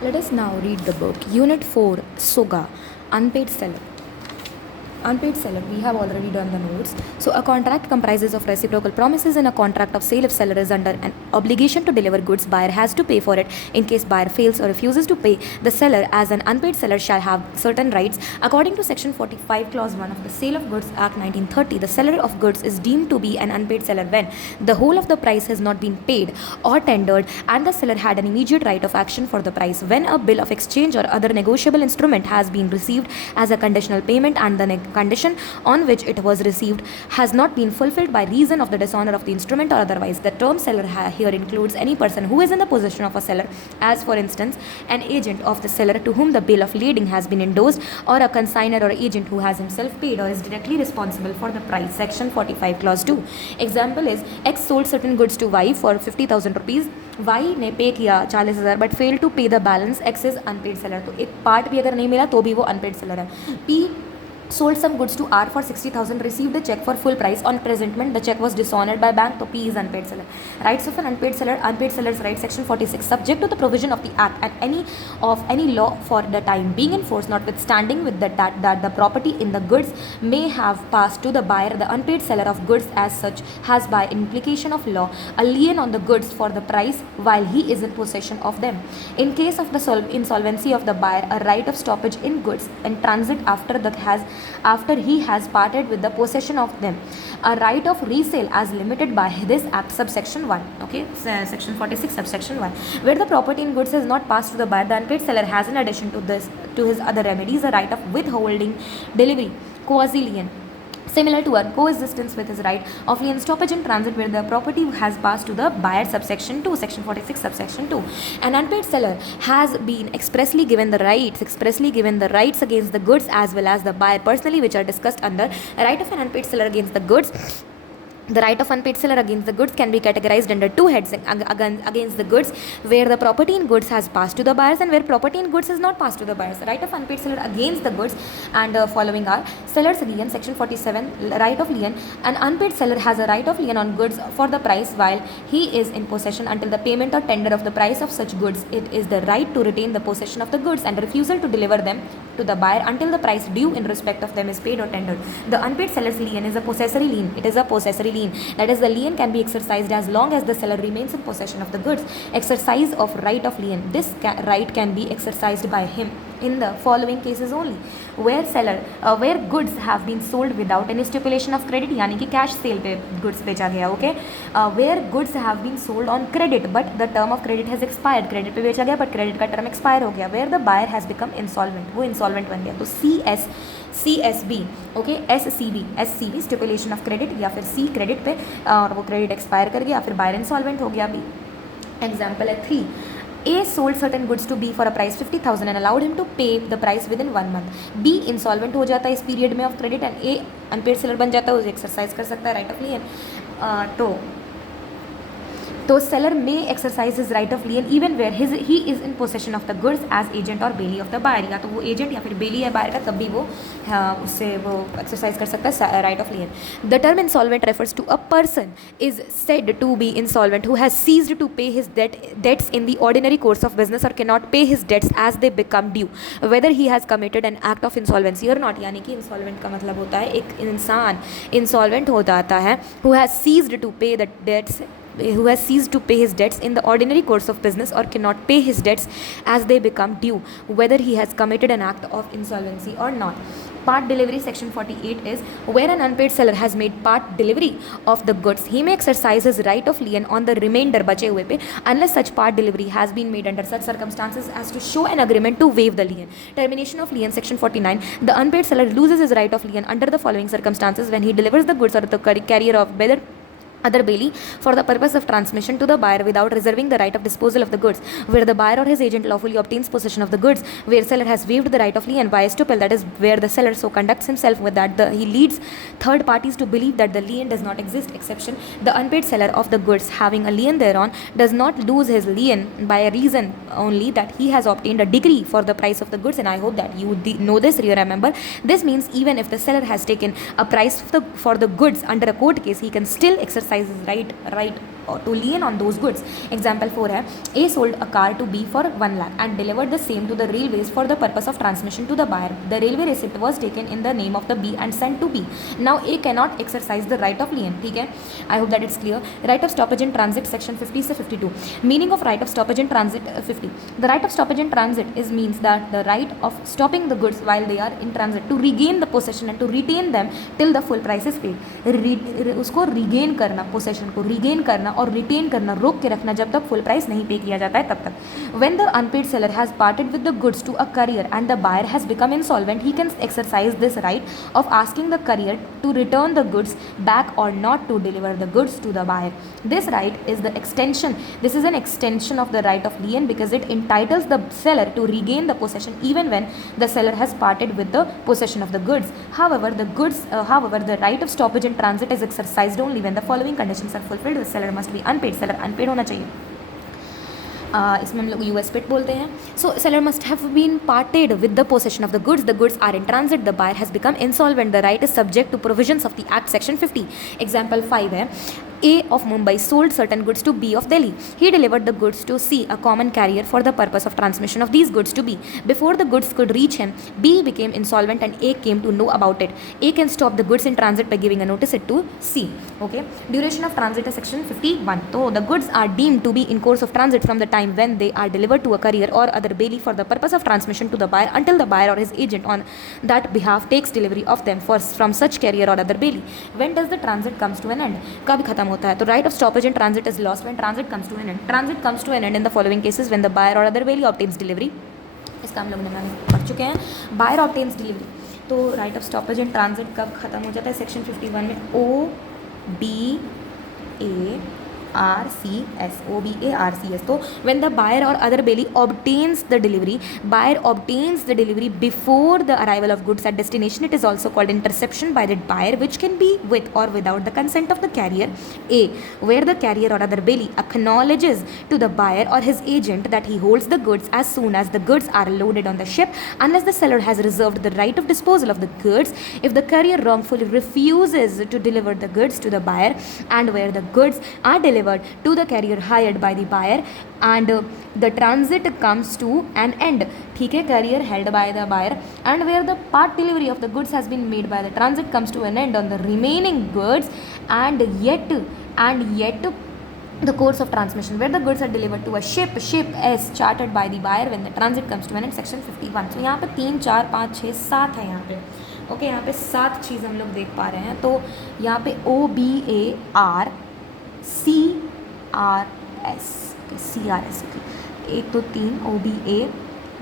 Let us now read the book. Unit 4, Soga, Unpaid Seller. Unpaid seller, we have already done the notes. So a contract comprises of reciprocal promises. In a contract of sale, if seller is under an obligation to deliver goods, buyer has to pay for it. In case buyer fails or refuses to pay, the seller as an unpaid seller shall have certain rights. According to section 45 clause 1 of the Sale of Goods Act 1930, the seller of goods is deemed to be an unpaid seller when the whole of the price has not been paid or tendered and the seller had an immediate right of action for the price, when a bill of exchange or other negotiable instrument has been received as a conditional payment and the condition on which it was received has not been fulfilled by reason of the dishonor of the instrument or otherwise. The term seller here includes any person who is in the possession of a seller, as for instance an agent of the seller to whom the bill of lading has been endorsed, or a consignor or agent who has himself paid or is directly responsible for the price. Section 45 clause 2. Example is X sold certain goods to Y for 50,000 rupees. Y ने pay किया 40,000 but fail to pay the balance. X is unpaid seller. तो एक part भी अगर नहीं मिला तो भी वो अनपेड सेलर है. P sold some goods to R for 60,000, received a check for full price. On presentment, the check was dishonored by bank, so P is unpaid seller. Rights of an unpaid seller, unpaid seller's rights, section 46. Subject to the provision of the Act and any law for the time being in force, notwithstanding with that the property in the goods may have passed to the buyer, the unpaid seller of goods as such has by implication of law a lien on the goods for the price while he is in possession of them. In case of the insolvency of the buyer, a right of stoppage in goods in transit after he has parted with the possession of them. A right of resale as limited by this act, subsection 1. Okay, section 46 subsection 1. Where the property in goods is not passed to the buyer, the unpaid seller has, in addition to his other remedies, a right of withholding delivery, quasi lien, similar to a coexistence with his right of lien stoppage in transit where the property has passed to the buyer, subsection 2. Section 46 subsection 2. An unpaid seller has been expressly given the rights against the goods as well as the buyer personally, which are discussed under. Right of an unpaid seller against the goods. The right of unpaid seller against the goods can be categorized under two heads: against the goods where the property in goods has passed to the buyers and where property in goods has not passed to the buyers. Right of unpaid seller against the goods and following are seller's lien, section 47, right of lien. An unpaid seller has a right of lien on goods for the price while he is in possession until the payment or tender of the price of such goods. It is the right to retain the possession of the goods and refusal to deliver them to the buyer until the price due in respect of them is paid or tendered. The unpaid seller's lien is a possessory lien. It is a possessory lien. That is, the lien can be exercised as long as the seller remains in possession of the goods. Exercise of right of lien. This right can be exercised by him in the following cases only: where goods have been sold without any stipulation of credit, यानी कि cash cell पे goods बेचा गया. Okay, where goods have been sold on credit but the term of credit has expired. Credit पे बेचा गया but credit का term expire हो गया. where the buyer has become insolvent, वो insolvent बन गया. तो CSB, okay, SCB stipulation of credit, या फिर C क्रेडिट पे और वो क्रेडिट एक्सपायर कर गया, फिर बायर इंसॉल्वेंट हो गया. B एग्जाम्पल है 3. A sold certain goods to B for a price 50,000 and allowed him to pay the price within 1 month. B insolvent हो जाता है इस पीरियड में of credit and A unpaid seller बन जाता है, उसे एक्सरसाइज कर सकता है राइट ऑफ लियन. तो seller may exercise his right of lien even where he is in possession of the goods as agent or bailey of the buyer. या तो वो agent या फिर bailey है buyer का, तब भी वो उससे वो exercise कर सकता है right of lien. The term insolvent refers to a person is said to be insolvent who has ceased to pay his debts in the ordinary course of business or cannot pay his debts as they become due, whether he has committed an act of insolvency or not. यानी कि insolvent का मतलब होता है एक इंसान insolvent हो जाता है who has ceased to pay the debts, who has ceased to pay his debts in the ordinary course of business or cannot pay his debts as they become due, whether he has committed an act of insolvency or not. Part delivery, section 48 is where an unpaid seller has made part delivery of the goods, he may exercise his right of lien on the remainder बचे हुए पे unless such part delivery has been made under such circumstances as to show an agreement to waive the lien. Termination of lien, section 49. The unpaid seller loses his right of lien under the following circumstances: when he delivers the goods or the carrier of whether other bailey for the purpose of transmission to the buyer without reserving the right of disposal of the goods, where the buyer or his agent lawfully obtains possession of the goods, where seller has waived the right of lien by estoppel, that is, where the seller so conducts himself with that he leads third parties to believe that the lien does not exist. Exception: the unpaid seller of the goods having a lien thereon does not lose his lien by a reason only that he has obtained a degree for the price of the goods. And I hope that you know this, you remember. This means even if the seller has taken a price for the goods under a court case, he can still exercise his right to lien on those goods. Example 4 है, A sold a car to B for 1 lakh and delivered the same to the railways for the purpose of transmission to the buyer. The railway receipt was taken in the name of the B and sent to B. Now A cannot exercise the right of lien. ठीक है, I hope that it's clear. Right of stoppage in transit section 50 से 52. Meaning of right of stoppage in transit 50. The right of stoppage in transit is means that the right of stopping the goods while they are in transit to regain the possession and to retain them till the full price is paid. उसको regain करना, possession को regain करना और retain करना, रोक के रखना जब तक full price नहीं पे किया जाता है तब तक. When the unpaid seller has parted with the goods to a courier and the buyer has become insolvent, he can exercise this right of asking the courier to return the goods back or not to deliver the goods to the buyer. This right is the extension. This is an extension of the right of lien because it entitles the seller to regain the possession even when the seller has parted with the possession of the goods. However, the right of stoppage in transit is exercised only when the following conditions are fulfilled. The seller must be unpaid. Seller unpaid होना चाहिए. इसमें हम लोग US PIT बोलते हैं. So seller must have been parted with the possession of the goods. The goods are in transit. The buyer has become insolvent. The right is subject to provisions of the Act Section 50. Example 5 है, A of Mumbai sold certain goods to B of Delhi. He delivered the goods to C, a common carrier, for the purpose of transmission of these goods to B. Before the goods could reach him, B became insolvent and A came to know about it. A can stop the goods in transit by giving a notice it to C. Okay. Duration of transit is section 51. So the goods are deemed to be in course of transit from the time when they are delivered to a courier or other bailee for the purpose of transmission to the buyer until the buyer or his agent on that behalf takes delivery of them from such carrier or other bailee. When does the transit comes to an end? कब खत्म होता है? तो right of stoppage in transit is lost when transit comes to an end. Transit comes to an end in the following cases when the buyer or other bailee obtains delivery. इसका हम लोग ने पढ़ चुके हैं. Buyer obtains delivery. तो right of stoppage in transit कब खत्म हो जाता है? सेक्शन 51 में OBARCS. तो when the buyer or other bailee obtains the delivery, buyer obtains the delivery before the arrival of goods at destination. It is also called interception by the buyer, which can be with or without the consent of the carrier. A, where the carrier or other bailee acknowledges to the buyer or his agent that he holds the goods as soon as the goods are loaded on the ship, unless the seller has reserved the right of disposal of the goods. If the carrier wrongfully refuses to deliver the goods to the buyer, and where the goods are delivered to the carrier hired by the buyer and the transit comes to an end. ठीक है, carrier held by the buyer and where the part delivery of the goods has been made by the transit comes to an end on the remaining goods and yet the course of transmission where the goods are delivered to a ship as chartered by the buyer when the transit comes to an end. Section 51. So यहाँ पे 3 4 5 6 7 है यहाँ पे. Okay, यहाँ पे 7 चीज़ हम लोग देख पा रहे हैं. तो यहाँ पे CRS. एक तो 3 OBA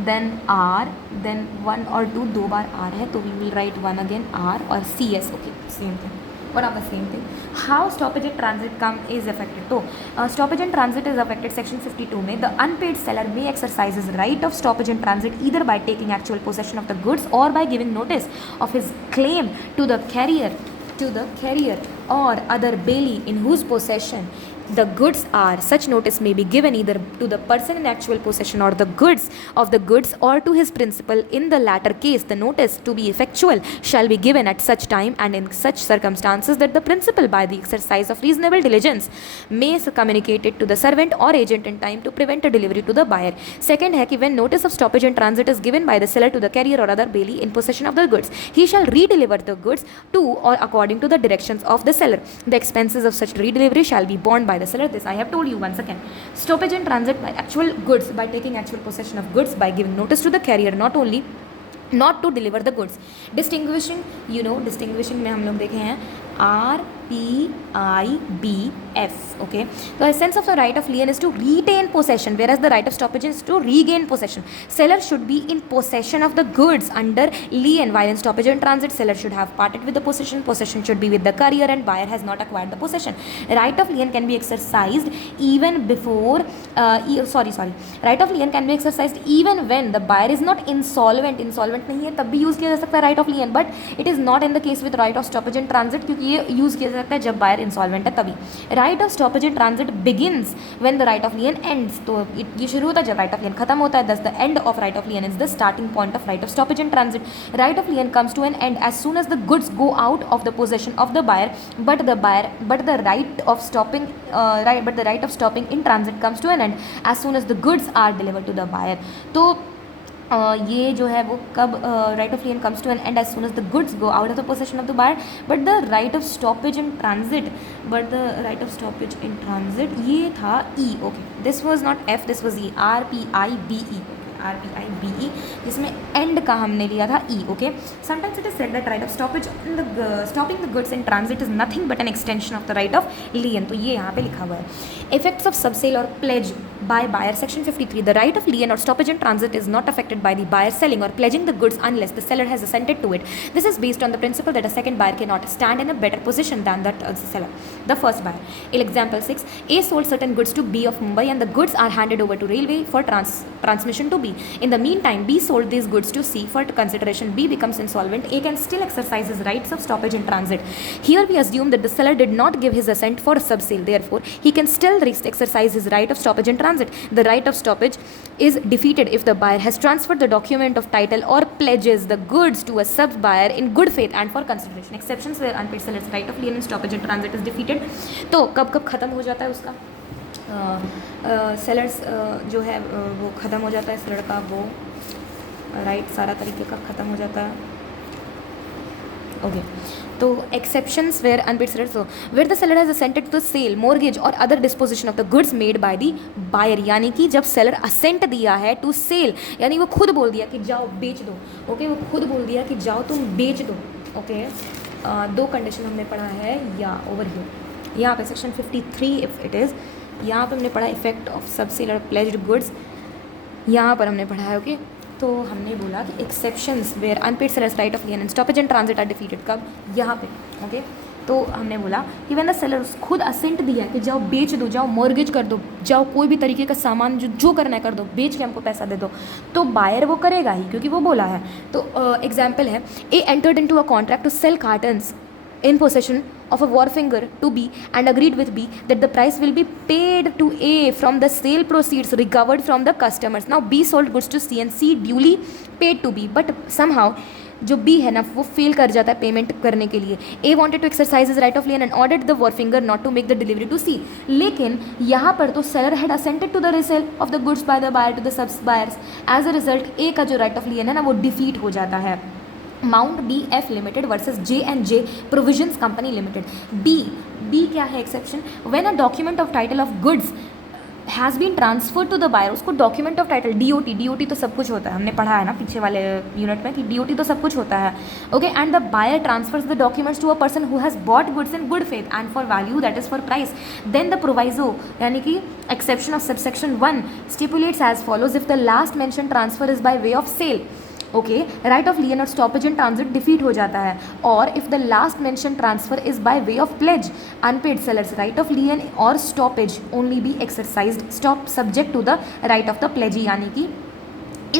देन R देन 1 और 2 दो बार R है तो we will write 1 again R और CS. Okay, same thing. What are the same thing? How stoppage in transit is affected? So, stoppage in transit is affected. Section 52 में the unpaid seller may exercise his right of stoppage in transit either by taking actual possession of the goods or by giving notice of his claim to the carrier or other bailee in whose possession the goods are. Such notice may be given either to the person in actual possession or the goods or to his principal. In the latter case, the notice to be effectual shall be given at such time and in such circumstances that the principal by the exercise of reasonable diligence may communicate it to the servant or agent in time to prevent a delivery to the buyer. Second है कि when notice of stoppage in transit is given by the seller to the carrier or other bailee in possession of the goods, he shall redeliver the goods to or according to the directions of the seller. The expenses of such redelivery shall be borne by the seller. This I have told you once again. Stoppage in transit by actual goods, by taking actual possession of goods, by giving notice to the carrier not to deliver the goods. Distinguishing में हम लोग देखे हैं RPIBF. Okay, the essence of the right of lien is to retain possession, whereas the right of stoppage is to regain possession. Seller should be in possession of the goods under lien, while in stoppage in transit, seller should have parted with the possession. Possession should be with the courier, and buyer has not acquired the possession. Right of lien can be exercised even before. Right of lien can be exercised even when the buyer is not insolvent. Insolvent नहीं है तब भी use किया जा सकता है right of lien, but it is not in the case with right of stoppage in transit क्योंकि ये यूज़ किया जाता है जब बायर इंसॉल्वेंट है तभी. Right of stoppage in transit begins when the right of लियन ends. तो ये शुरू होता है जब राइट ऑफ लियन खत्म होता है. Thus the end of right of lien is the starting point of right of stoppage in transit. Right of lien comes to an end as soon as the goods go out of the possession of the buyer, but the right of stopping in transit comes to an end as soon as the goods are delivered to the buyer. तो ये जो है वो कब right of lien comes to an end as soon as the goods go out of the possession of the buyer, but the right of stoppage in transit ये था E. Okay, this was not F, this was E. RPIBE, RPIBE, जिसमें end का हमने लिया था E. Okay, sometimes it is said that right of stoppage in stopping the goods in transit is nothing but an extension of the right of lien. तो ये यहाँ पे लिखा हुआ है. इफेक्ट्स ऑफ सबसेल और pledge by buyer, section 53. The right of lien or stoppage in transit is not affected by the buyer selling or pledging the goods unless the seller has assented to it. This is based on the principle that a second buyer cannot stand in a better position than the seller, the first buyer. In example 6, A sold certain goods to B of Mumbai and the goods are handed over to railway for transmission to B. In the meantime, B sold these goods to C for consideration. B becomes insolvent. A can still exercise his rights of stoppage in transit. Here we assume that the seller did not give his assent for subsale. Therefore, he can still exercise his right of stoppage in transit. The right of stoppage is defeated if the buyer has transferred the document of title or pledges the goods to a sub-buyer in good faith and for consideration. Exceptions where unpaid seller's right of lien and stoppage in transit is defeated. तो कब कब ख़त्म हो जाता है उसका sellers जो है वो ख़त्म हो जाता है सेलर का वो राइट सारा तरीके का ख़त्म हो जाता है. ओके, तो exceptions where unpaid seller, so where the seller has assented to the sale, mortgage और other disposition of the goods made by the buyer. यानी कि जब सेलर असेंट दिया है टू सेल, यानी वो खुद बोल दिया कि जाओ बेच दो. ओके, वो खुद बोल दिया कि जाओ तुम बेच दो. ओके, दो कंडीशन हमने पढ़ा है या ओवर हियर यहाँ पे सेक्शन 53 इफ इट इज़, यहाँ पे हमने पढ़ा इफेक्ट ऑफ सब सेलर प्लेज्ड गुड्स, यहाँ पर हमने पढ़ा है. ओके, तो हमने बोला कि exceptions where unpaid sellers right of lien and stoppage in transit are defeated. कब? यहाँ पे. ओके, तो हमने बोला कि व्हेन द सेलर खुद असेंट दिया है कि जाओ बेच दो, जाओ मॉर्गेज कर दो, जाओ कोई भी तरीके का सामान जो करना है कर दो, बेच के हमको पैसा दे दो, तो बायर वो करेगा ही क्योंकि वो बोला है. तो एग्जाम्पल है, A entered into a contract to sell cartons in possession of a wharfinger to B and agreed with B that the price will be paid to A from the sale proceeds recovered from the customers. Now B sold goods to C and C duly paid to B, but somehow जो B है ना वो fail कर जाता है payment करने के लिए. A wanted to exercise his right of lien and ordered the wharfinger not to make the delivery to C. लेकिन यहाँ पर तो seller had assented to the resale of the goods by the buyer to the sub buyers. As a result, A का जो right of lien है ना वो defeat हो जाता है. Mount BF Limited versus J&J Provisions Company Limited. B क्या है exception? When a document of title of goods has been transfer to the buyer, उसको डॉक्यूमेंट ऑफ टाइटल DOT तो सब कुछ होता है, हमने पढ़ा है ना पीछे वाले यूनिट में कि DOT तो सब कुछ होता है. Okay, and the buyer transfers the documents to a person who has bought goods in good faith and for value that is for price. Then the proviso यानी कि exception of subsection 1 stipulates as follows if the last mention transfer is by way of sale. Okay, right of lien और stoppage in transit defeat हो जाता है. और if the last mention transfer is by way of pledge, unpaid sellers right of lien और stoppage only be exercised stop subject to the right of the pledgee. यानी कि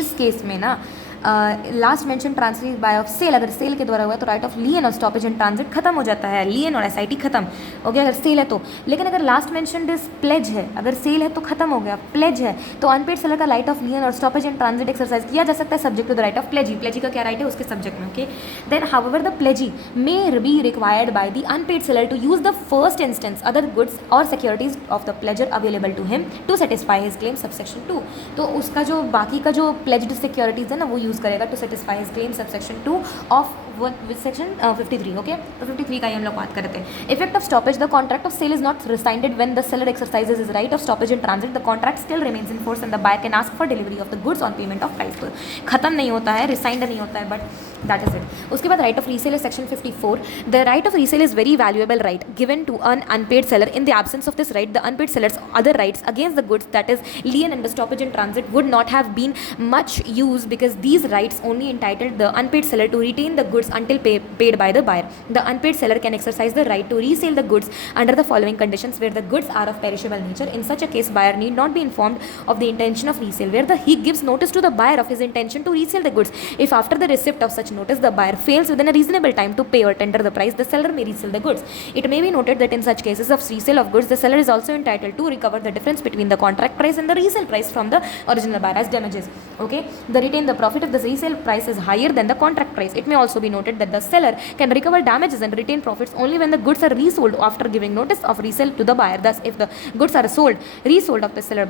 इस case में ना last mention transfer by of sale, अगर sale के द्वारा हुआ तो राइट ऑफ लियन और स्टॉपेज इन ट्रांजिट खत्म हो जाता है, लियन और SIT खत्म. ओके, अगर सेल है तो. लेकिन अगर लास्ट मेंशन दिस प्लेज है, अगर सेल है तो खत्म हो गया, प्लेज है तो अनपेड सेलर का राइट ऑफ लियन और स्टॉपेज इन ट्रांजिट एक्सरसाइज किया जा सकता है subject to the right of pledgee. Pledgee का क्या राइट है उसके सब्जेक्ट में. Okay, then however the pledgee may be required by the unpaid seller to use the first instance other goods और securities of the pledger available to him to satisfy his claim subsection 2. तो उसका जो बाकी का जो pledged securities है ना वो यूज़ करेगा to satisfy his claim subsection 2 of with section 53. Okay, तो 53 का ही हम लोग बात कर रहे थे. Effect of stoppage, the contract of sale is not rescinded when the seller exercises his right of stoppage in transit. The contract still remains in force and the buyer can ask for delivery of the goods on payment of price. तो खत्म नहीं होता है, resigned नहीं होता है, but that is it. उसके बाद right of resale is section 54. The right of resale is very valuable right given to an unpaid seller. In the absence of this right the unpaid seller's other rights against the goods that is lien and the stoppage in transit would not have been much use because these these rights only entitled the unpaid seller to retain the goods until paid by the buyer. The unpaid seller can exercise the right to resell the goods under the following conditions where the goods are of perishable nature. In such a case, buyer need not be informed of the intention of resale, where he gives notice to the buyer of his intention to resell the goods. If after the receipt of such notice the buyer fails within a reasonable time to pay or tender the price, the seller may resell the goods. It may be noted that in such cases of resale of goods, the seller is also entitled to recover the difference between the contract price and the resale price from the original buyer as damages. Okay, the retain the profit if the resale price is higher than the contract price. It may also be noted that the seller can recover damages and retain profits only when the goods are resold after giving notice of resale to the buyer. Thus, if the goods are resold of the seller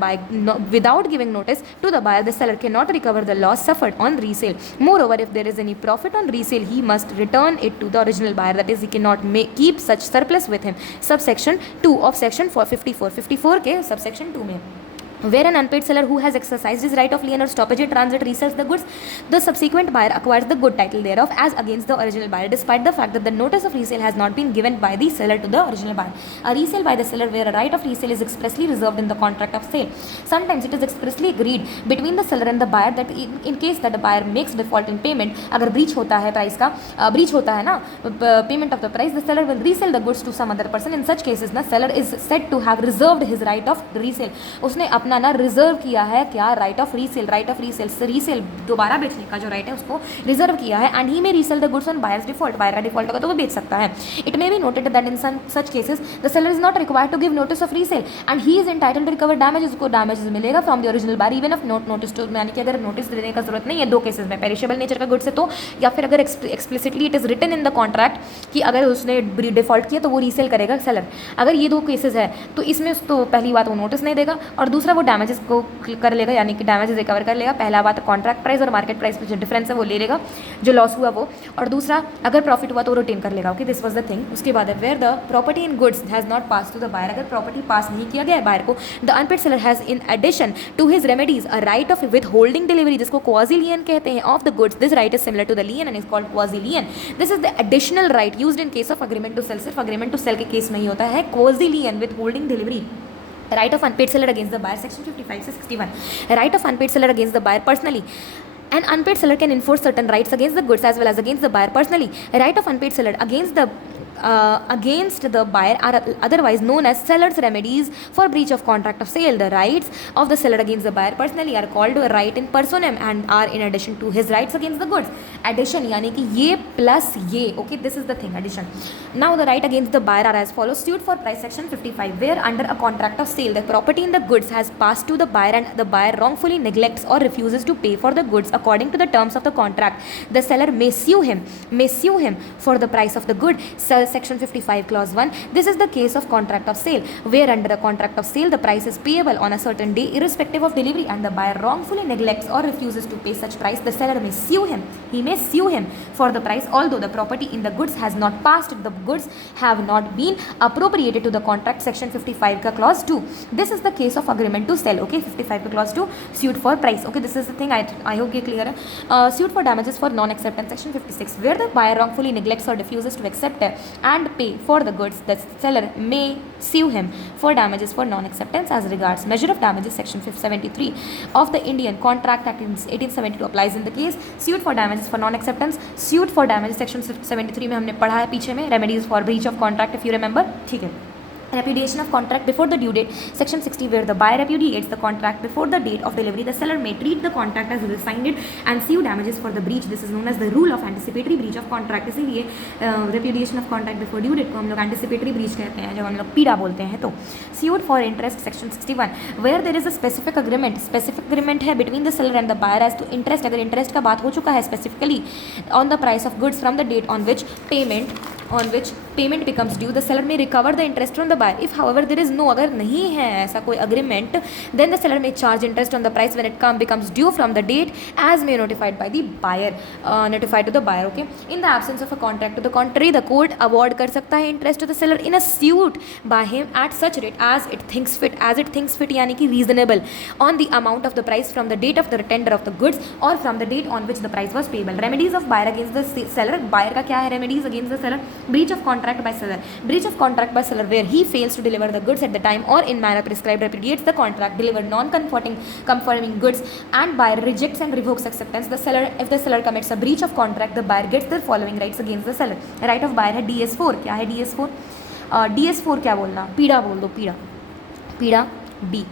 without giving notice to the buyer, the seller cannot recover the loss suffered on resale. Moreover, if there is any profit on resale, he must return it to the original buyer. That is, he cannot keep such surplus with him. Subsection 2 of section 54 के subsection 2 में, where an unpaid seller who has exercised his right of lien or stoppage in transit resells the goods, the subsequent buyer acquires the good title thereof as against the original buyer, despite the fact that the notice of resale has not been given by the seller to the original buyer. A resale by the seller where a right of resale is expressly reserved in the contract of sale. Sometimes it is expressly agreed between the seller and the buyer that in case that the buyer makes default in payment, अगर breach होता है price का, breach होता है ना payment of the price, the seller will resell the goods to some other person. In such cases ना seller is said to have reserved his right of resale. उसने अपना ना रिजर्व किया है क्या, राइट ऑफ रीसेल रीसेल दोबारा बेचने का जो राइट है उसको रिजर्व किया है. And he may resell the goods on buyer's default, buyer का डिफॉल्ट होगा तो वो बेच सकता है. It may be noted that in such cases the seller is not required to give notice of resale and he is entitled to recover damages. को damages मिलेगा from the original buyer even of notice to, यानी कि अगर notice देने का जरूरत नहीं है दो केसेस में, पेरिशेबल नेचर का गुड्स है तो, या फिर अगर explicitly it is written in the contract कि अगर उसने डिफॉल्ट किया तो वो रीसेल करेगा सेलर. अगर ये दो केसेस है तो इसमें तो पहली बात वो नोटिस नहीं देगा और दूसरा वो डैमेजेस को कर लेगा, यानी कि डैमेजेस रिकवर कर लेगा. पहला बात कॉन्ट्रैक्ट प्राइस और मार्केट प्राइस में जो डिफरेंस है वो ले लेगा जो लॉस हुआ वो, और दूसरा अगर प्रॉफिट हुआ तो वो रिटेन कर लेगा. Okay, this was the thing. उसके बाद है where the property in goods has not pass to the buyer, अगर प्रॉपर्टी पास नहीं किया गया है बायर को, the unpaid seller has in addition to his remedies a right of withholding delivery, जिसको क्वाजी लियन कहते हैं, of the goods. This right is similar to the lien and is called quasi lien. This is the additional right used in case of agreement to sell. सिर्फ agreement to sell के case में ही होता है quasi lien withholding delivery. Right of unpaid seller against the buyer, section 55 से 61. Right of unpaid seller against the buyer personally. An unpaid seller can enforce certain rights against the goods as well as against the buyer personally. Right of unpaid seller against the buyer are otherwise known as seller's remedies for breach of contract of sale. The rights of the seller against the buyer personally are called right in personam and are in addition to his rights against the goods. Addition यानी कि ये plus ये. Okay, this is the thing, addition. Now the right against the buyer are as follows. Suit for price, section 55, where under a contract of sale the property in the goods has passed to the buyer and the buyer wrongfully neglects or refuses to pay for the goods according to the terms of the contract, the seller may sue him for the price of the good. Section 55 clause 1. This is the case of contract of sale, where under a contract of sale the price is payable on a certain day irrespective of delivery and the buyer wrongfully neglects or refuses to pay such price. The seller may sue him. He may sue him for the price although the property in the goods has not passed, the goods have not been appropriated to the contract. Section 55 का clause 2. This is the case of agreement to sell. Okay, 55 का clause 2. Suit for price. Okay, this is the thing. I hope ये clear है. Suit for damages for non-acceptance. Section 56, where the buyer wrongfully neglects or refuses to accept and pay for the goods, the seller may sue him for damages for non-acceptance as regards measure of damages. Section 73 of the Indian Contract Act 1872 applies in the case suit for damages for non-acceptance. Suit for damages section 73 में हमने पढ़ा है पीछे में, remedies for breach of contract if you remember. ठीक है. Repudiation of contract before the due date. Section 60, where the buyer repudiates the contract before the date of delivery, the seller may treat the contract as rescinded and sue damages for the breach. This is known as the rule of anticipatory breach of contract. इसीलिए repudiation of contract before due date को हम लोग anticipatory breach कहते हैं, जब हम लोग पीड़ा बोलते हैं. तो suit for interest. Section 61, where there is a specific agreement है between the seller and the buyer as to interest. अगर interest का बात हो चुका है specifically on the price of goods from the date on which payment becomes due, the seller may recover the interest from the buyer. If however there is no, अगर नहीं है ऐसा कोई agreement, then the seller may charge interest on the price when it becomes due from the date as may notified by the buyer, notified to the buyer. Okay, in the absence of a contract to the contrary, the court award कर सकता है interest to the seller in a suit by him at such rate as it thinks fit यानी कि reasonable on the amount of the price from the date of the tender of the goods or from the date on which the price was payable. Remedies of buyer against the seller. Buyer का क्या है remedies against the seller? Breach of contract contract by seller. Breach of contract by seller where he fails to deliver the goods at the time or in manner prescribed repudiates the contract, delivered non-conforming goods, and buyer rejects and revokes acceptance. If the seller commits a breach of contract, the buyer gets the following rights against the seller. Right of buyer है DS4. क्या है DS4? DS4 क्या बोलना, पीड़ा बोल दो, पीड़ा B.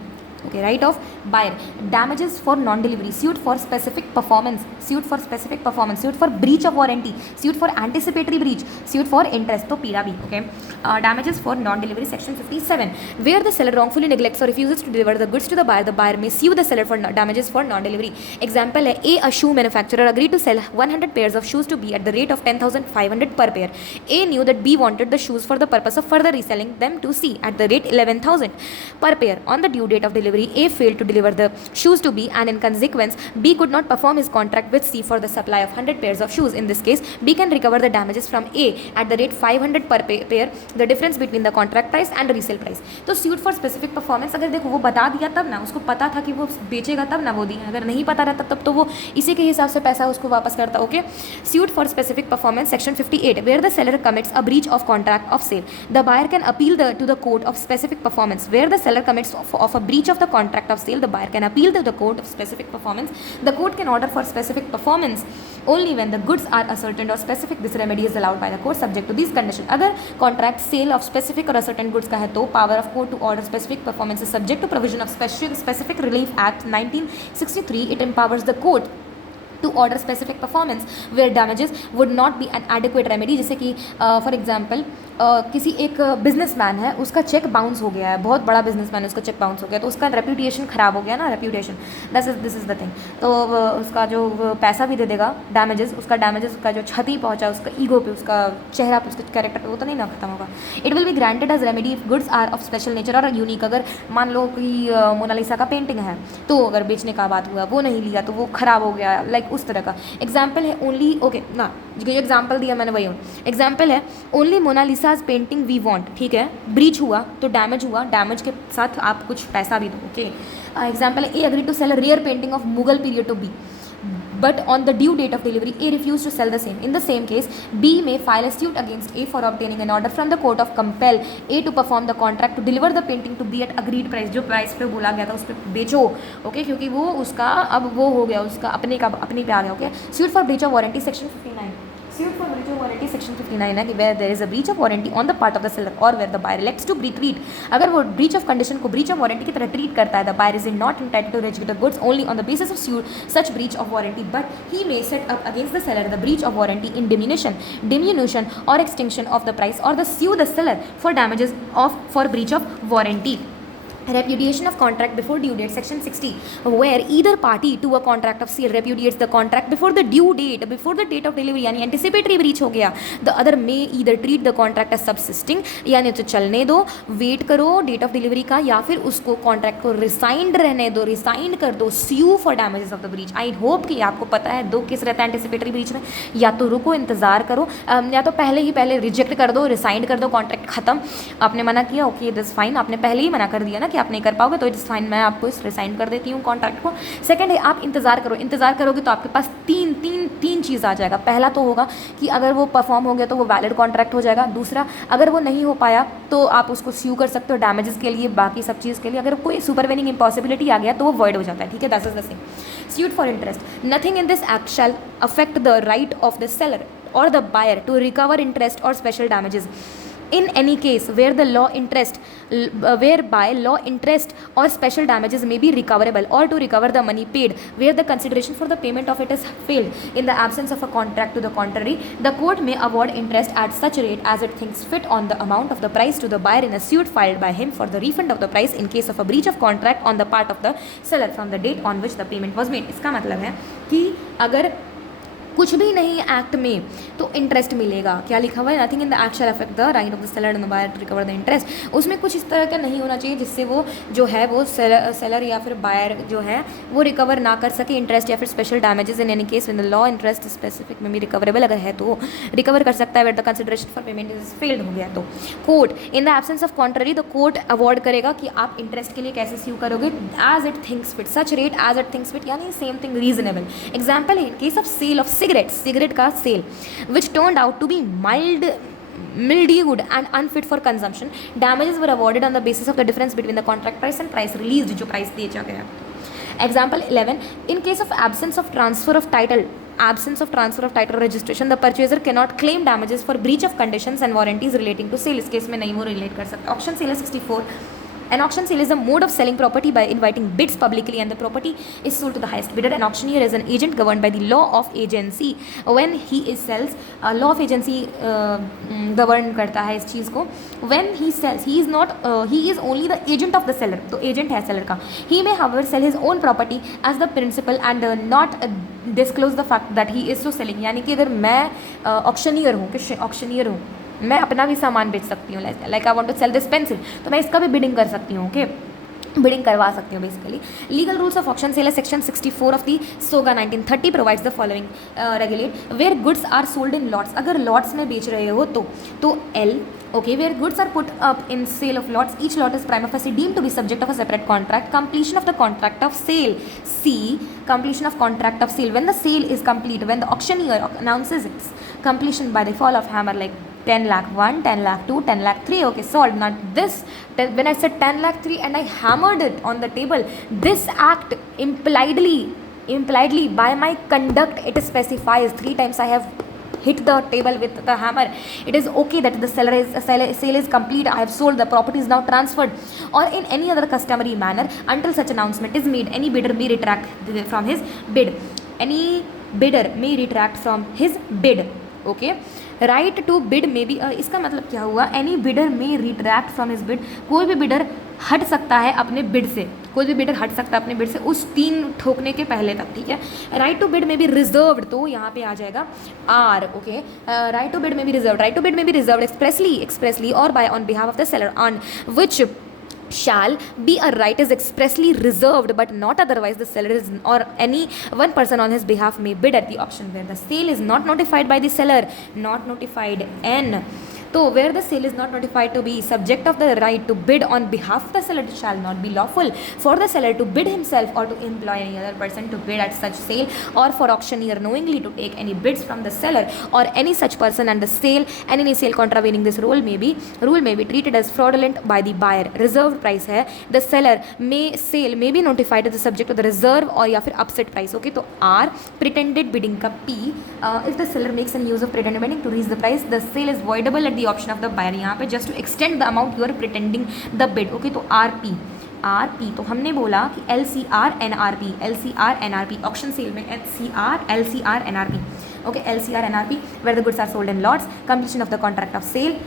Okay, right of buyer, damages for non-delivery, suit for specific performance, suit for breach of warranty, suit for anticipatory breach, suit for interest, तो पीड़ा भी. Okay, damages for non-delivery, section 57, where the seller wrongfully neglects or refuses to deliver the goods to the buyer may sue the seller for damages for non-delivery. Example है, A shoe manufacturer agreed to sell 100 pairs of shoes to B at the rate of 10,500 per pair. A knew that B wanted the shoes for the purpose of further reselling them to C at the rate 11,000 per pair. On the due date of delivery, A failed to deliver the shoes to B, and in consequence B could not perform his contract with C for the supply of 100 pairs of shoes. In this case, B can recover the damages from A at the rate 500 per pair, the difference between the contract price and resale price. तो suit for specific performance, अगर देखो वो बता दिया तब ना, उसको पता था कि वो बेचेगा तब ना वो दिया, अगर नहीं पता रहता तब तो वो इसी के हिसाब से पैसा उसको वापस करता. Okay, suit for specific performance, section 58, where the seller commits a breach of contract of sale, the buyer can appeal to the court of specific performance. Where the seller commits of a breach of the contract of sale, the buyer can appeal to the court of specific performance. The court can order for specific performance only when the goods are ascertained or specific. This remedy is allowed by the court subject to these conditions. अगर contract sale of specific or ascertained goods का है तो power of court to order specific performance is subject to provision of Specific Relief Act 1963. It empowers the court to order specific performance where damages would not be an adequate remedy. जैसे कि for example किसी एक businessman है, उसका cheque bounce हो गया है, बहुत बड़ा बिजनेसमैन है, उसका चेक बाउंस हो गया तो उसका रेप्यूटेशन ख़राब हो गया ना, reputation, this is the thing. तो उसका जो पैसा भी दे देगा डैमेजेस, उसका जो क्षति पहुंचा उसका ईगो पे, उसका चेहरा पे, उसके कैरेक्टर पे, वो तो नहीं ना खत्म होगा. It will be granted as remedy if goods are of special nature और यूनिक. अगर मान लो कि मोनालिसा का पेंटिंग है तो अगर बेचने का बात हुआ, वो नहीं लिया तो वो ख़राब हो गया, लाइक उस तरह का. एग्जाम्पल है ओनली, ओके ना, जो एग्जाम्पल दिया मैंने वही हूँ. एग्जाम्पल है ओनली मोनालिसाज पेंटिंग वी वांट, ठीक है, ब्रीच हुआ तो डैमेज हुआ, डैमेज के साथ आप कुछ पैसा भी दो. ओके, एग्जाम्पल है A agree to sell rare painting of Mughal period to be, but on the due date of delivery A refused to sell the same. In the same case, B may file a suit against A for obtaining an order from the court of compel A to perform the contract to deliver the painting to B at agreed price. जो price पे बोला गया था उस पर बेचो. Okay, क्योंकि वो उसका अब वो हो गया, उसका अपने पे आ गया. Okay, suit for breach of warranty, section 59. Suit for breach of warranty, section 59 है कि where there is a breach of warranty on the part of the seller or where the buyer elects to treat, अगर वो breach of condition को breach of warranty की तरह treat करता है, the buyer is not entitled to reject the goods only on the basis of such breach of warranty, but he may set up against the seller the breach of warranty in diminution or extinction of the price, or sue the seller for damages for breach of warranty. Repudiation of contract before due date, section 60, where either party to a contract of sale repudiates the contract before the due date, before the date of delivery, यानी anticipatory breach हो गया, the other may either treat the contract as subsisting, यानी तो चलने दो, wait करो date of delivery का, या फिर उसको कॉन्ट्रैक्ट को रिसाइंड रहने दो, रिसाइंड कर दो, sue for damages of the breach. I hope कि आपको पता है दो केस रहता है एंटिसिपेटरी ब्रीच में, या तो रुको इंतज़ार करो, या तो पहले रिजेक्ट कर दो, रिसाइंड कर दो, कॉन्ट्रैक्ट खत्म, आपने मना किया, ओके दिस फाइन, आपने पहले ही मना कर दिया ना कि आप नहीं कर पाओगे तो इट्स फाइन, मैं आपको इस रिसाइन कर देती हूँ कॉन्ट्रैक्ट को. सेकंड है आप इंतज़ार करोगे तो आपके पास तीन चीज़ आ जाएगा. पहला तो होगा कि अगर वो परफॉर्म हो गया तो वो वैलिड कॉन्ट्रैक्ट हो जाएगा. दूसरा, अगर वो नहीं हो पाया तो आप उसको स्यू कर सकते हो डैमेजेस के लिए, बाकी सब चीज़ के लिए. अगर कोई सुपरवेनिंग इम्पॉसिबिलिटी आ गया तो वो वॉइड हो जाता है, ठीक है, that is the thing. Suit for interest. Nothing in this act shall affect the right of the seller or the buyer to recover interest or special damages. In any case whereby law interest or special damages may be recoverable, or to recover the money paid where the consideration for the payment of it is failed in the absence of a contract to the contrary, the court may award interest at such rate as it thinks fit on the amount of the price to the buyer in a suit filed by him for the refund of the price in case of a breach of contract on the part of the seller from the date on which the payment was made. इसका मतलब है कि अगर कुछ भी नहीं act में तो इंटरेस्ट मिलेगा. क्या लिखा हुआ है, nothing in the act shall affect the right of the seller and the buyer to recover the interest. उसमें कुछ इस तरह का नहीं होना चाहिए जिससे वो जो है वो सेलर या फिर बायर जो है वो रिकवर ना कर सके इंटरेस्ट या फिर special damages. In any case in the law interest specific में भी रिकवरेबल अगर है तो रिकवर कर सकता है, where the consideration for payment is failed हो गया तो. Court in the absence of contrary, the court award करेगा कि आप इंटरेस्ट के लिए कैसे स्यू करोगे, as it thinks fit, such rate as it thinks fit, यानी same thing reasonable. Example in case of sale of cigarette का sale which turned out to be mildew good and unfit for consumption. Damages were awarded on the basis of the difference between the contract price and price released, जो price बेचा गया. Example 11, in case of absence of transfer of title registration, the purchaser cannot claim damages for breach of conditions and warranties relating to sale. इस case में नहीं वो relate कर सकता. Auction sale 64. An auction sale is a mode of selling property by inviting bids publicly, and the property is sold to the highest bidder. An auctioneer is an agent governed by the law of agency. When he sells, law of agency govern करता है इस चीज़ को. When he sells, he is only the agent of the seller. तो agent है seller का. He may however sell his own property as the principal and not disclose the fact that he is so selling. यानी कि अगर मैं auctioneer हूँ, मैं अपना भी सामान बेच सकती हूँ. Like I want to sell this pencil, तो मैं इसका भी बिडिंग कर सकती हूँ. ओके, बिडिंग करवा सकती हूँ basically. Legal rules of auction sale section 64 of the SOGA 1930 provides the following regulate where goods are sold in lots. अगर लॉट्स में बेच रहे हो तो एल. Okay, where goods are put up in sale of lots, each lot is prima facie deemed to be subject of a separate contract. Completion of the contract of sale. C. Completion of contract of sale. When the sale is complete, when the auctioneer announces its completion by the fall of hammer, like 10 lakh 1, 10 lakh 2, 10 lakh 3. Okay, solved. Now this, when I said 10 lakh 3 and I hammered it on the table, this act impliedly by my conduct, it specifies 3 times I have hit the table with the hammer. It is okay that the sale is complete. I have sold, the property is now transferred, or in any other customary manner until such announcement is made. Any bidder may retract from his bid. Any bidder may retract from his bid. Okay, right to bid may be इसका मतलब क्या हुआ. Any bidder may retract from his bid. कोई भी bidder हट सकता है अपने बिड से. कोई भी बिडर हट सकता है अपने बिड से उस 3 ठोकने के पहले तक. ठीक है. Right to bid may be reserved, तो यहाँ पे आ जाएगा R. Okay, right to bid may be reserve. Right to bid may be reserved expressly और by on behalf of the seller on which shall be a right is expressly reserved but not otherwise the seller is or any one person on his behalf may bid at the auction where the sale is not notified by the seller, not notified. N. So where the sale is not notified to be subject of the right to bid on behalf of the seller, it shall not be lawful for the seller to bid himself or to employ any other person to bid at such sale, or for auctioneer knowingly to take any bids from the seller or any such person and the sale, and any sale contravening this rule may be treated as fraudulent by the buyer. Reserved price है. The seller sale may be notified as the subject of the reserve or या फिर upset price. Okay, तो R. Pretended bidding का P. If the seller makes any use of pretended bidding to raise the price, the sale is voidable at the option of the buyer. यहाँ पे just to extend the amount you are pretending the bid. Okay, तो RP तो हमने बोला कि LCR NRP auction sale में LCR NRP. Okay, LCR NRP where the goods are sold in lots. Completion of the contract of sale.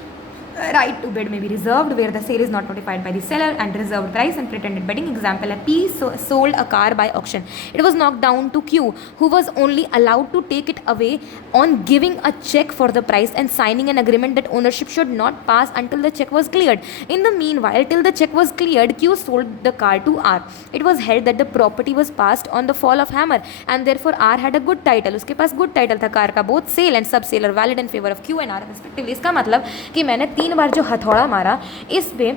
Right to bid may be reserved where the sale is not notified by the seller and reserved price and pretended bidding. Example, P sold a car by auction. It was knocked down to Q, who was only allowed to take it away on giving a check for the price and signing an agreement that ownership should not pass until the check was cleared. In the meanwhile, till the check was cleared, Q sold the car to R. It was held that the property was passed on the fall of hammer and therefore R had a good title. उसके पास good title था car का. Both sale and sub sale are valid in favor of Q and R respectively. इसका मतलब कि मैंने 3 बार जो हथौड़ा मारा इस पे